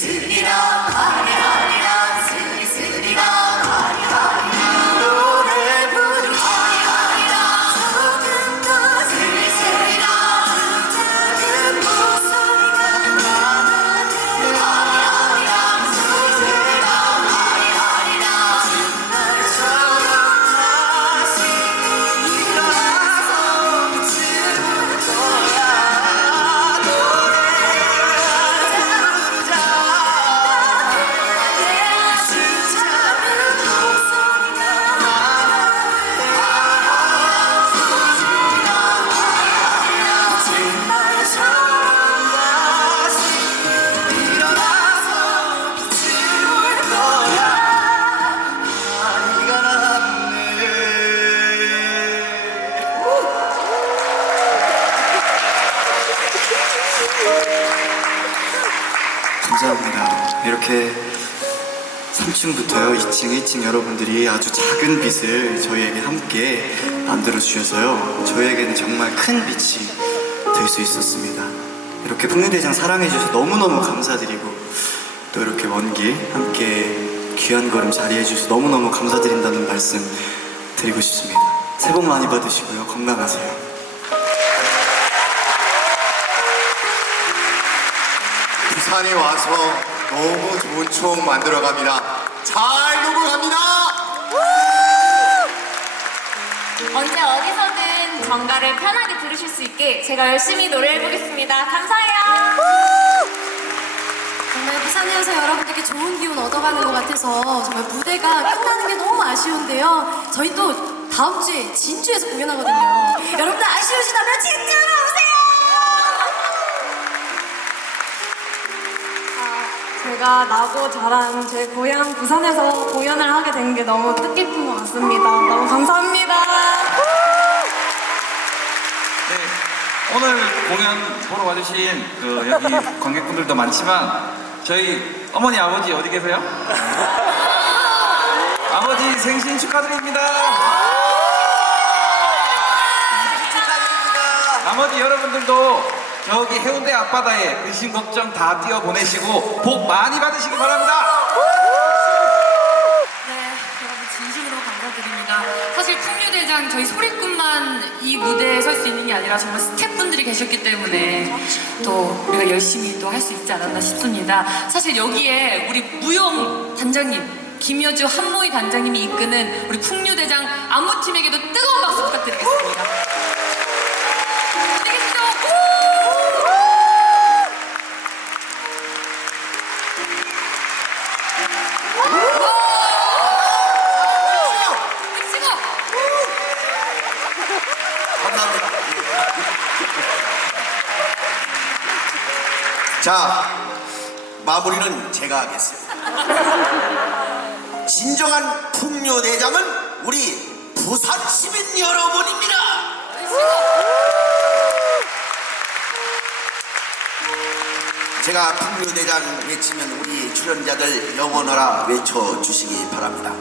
스 감사합니다. 이렇게 3층부터요, 2층, 1층 여러분들이 아주 작은 빛을 저희에게 함께 만들어 주셔서요, 저희에게는 정말 큰 빛이 될 수 있었습니다. 이렇게 풍류대장 사랑해 주셔서 너무너무 감사드리고, 또 이렇게 먼 길 함께 귀한 걸음 자리해 주셔서 너무너무 감사드린다는 말씀 드리고 싶습니다. 새해 복 많이 받으시고요, 건강하세요. 부산에 와서 너무 좋은 추억 만들어 갑니다. 잘 놀고 갑니다. 언제 어디서든 정가를 편하게 들으실 수 있게 제가 열심히 노래해보겠습니다. 감사해요. 정말 부산에 와서 여러분들께 좋은 기운 얻어가는 것 같아서 정말 무대가 끝나는 게 너무 아쉬운데요. 저희 또 다음 주에 진주에서 공연하거든요. 여러분들 아쉬우시다면 진주로 제가 나고 자란 제 고향 부산에서 공연을 하게 된 게 너무 뜻깊은 것 같습니다. 너무 감사합니다. 네, 오늘 공연 보러 와주신 그 여기 관객분들도 많지만 저희 어머니 아버지 어디 계세요? 아버지 생신 축하드립니다. 나머지 여러분들도 저기 해운대 앞바다에 근심 걱정 다 뛰어 보내시고 복 많이 받으시기 바랍니다. 네, 여러분 진심으로 감사드립니다. 사실 풍류대장 저희 소리꾼만 이 무대에 설 수 있는 게 아니라 정말 스태프분들이 계셨기 때문에 또 우리가 열심히 또 할 수 있지 않았나 싶습니다. 사실 여기에 우리 무용 단장님 김여주 한모희 단장님이 이끄는 우리 풍류대장 안무팀에게도 뜨거운 박수 자, 마무리는 제가 하겠습니다. 진정한 풍요대장은 우리 부산 시민 여러분입니다. 제가 풍류 대장 외치면 우리 출연자들 영원하라 외쳐주시기 바랍니다.